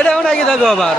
এটাও নাকি থাকব আবার।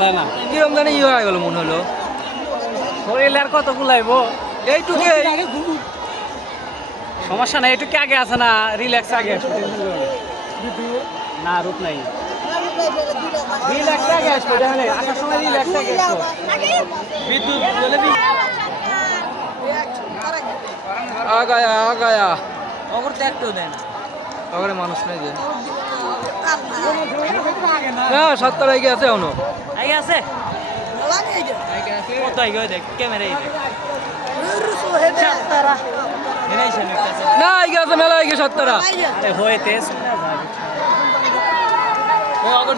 হয় না কিরম জানি ইয়ে হয়ে গেল মনে হলো। শরীর আর কত কুলাইবো? এইটুকু সমস্যা নাই একটু আগে আছে না রিল্যাক্স আগে আসবে না রূপ নাই। রিল্যাক্স আগে আসবে তাহলে। আসার সময় রিল্যাক্স আগে আসবে। বিদ্যুৎ आ গায়া आ गया और देख तो देना ওখানে মানুষ নাই যে। না সাতটার আগে আছে এখনও। আগে আছে? কত না আগে আছে মেলা আগে সাতটারা হয়ে তেজ। অগর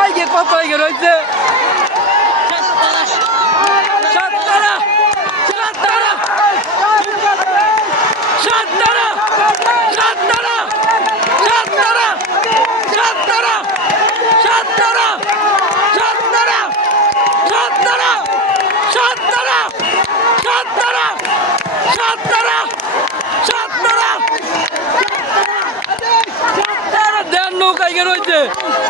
আইগে কত আইগে রয়েছে Look, I get it.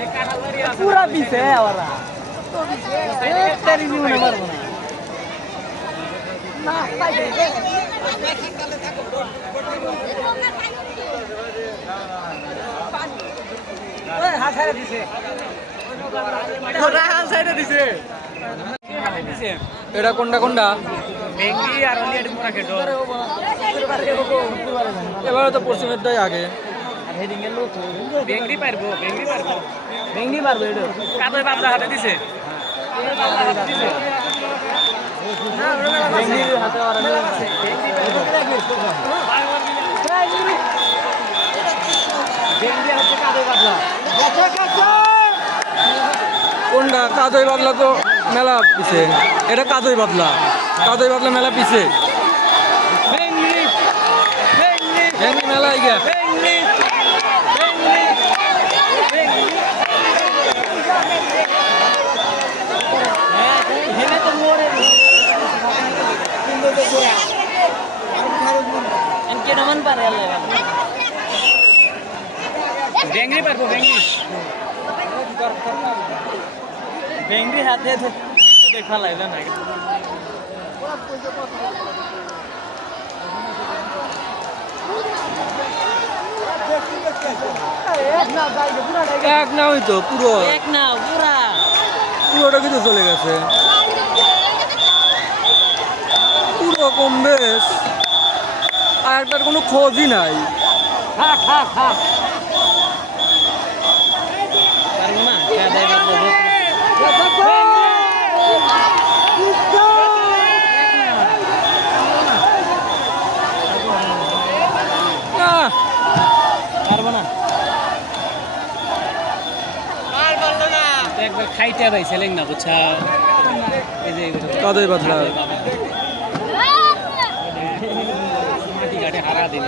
पूरा बीस है हमारा एक रिव्यू नंबर हाथ साइड दिसे हाथ साइड दिसे এটা কোনটা কোনটা এবারে তো পশ্চিমেরটাই আগে হেডিং এর লোক বেঙ্গি পারব বেঙ্গি পারব। বেঙ্গি পারব হাতে দিছে। কোনটা কাজই বাদলা তো মেলা পিছে। এটা কাজই বাদলা কাজই বাদলা মেলা পিছে। মেলা ইয়া ভেঙ্গি পারব ভেঙ্গি ভেঙ্গি হাতে দেখা লাগল না। এক না হইতো পুরো। এক না পুরা। পুরোটা কিন্তু চলে গেছে। পুরো কম বেশ। আর একটার কোনো খোঁজই নাই। খা খা খা পারব না কাদায় বাদলো না পারব না খাইতে ভাই সেলেং না বুঝছা? এই যে কাদের বাদলা মাটি গাড়ি হারা দিল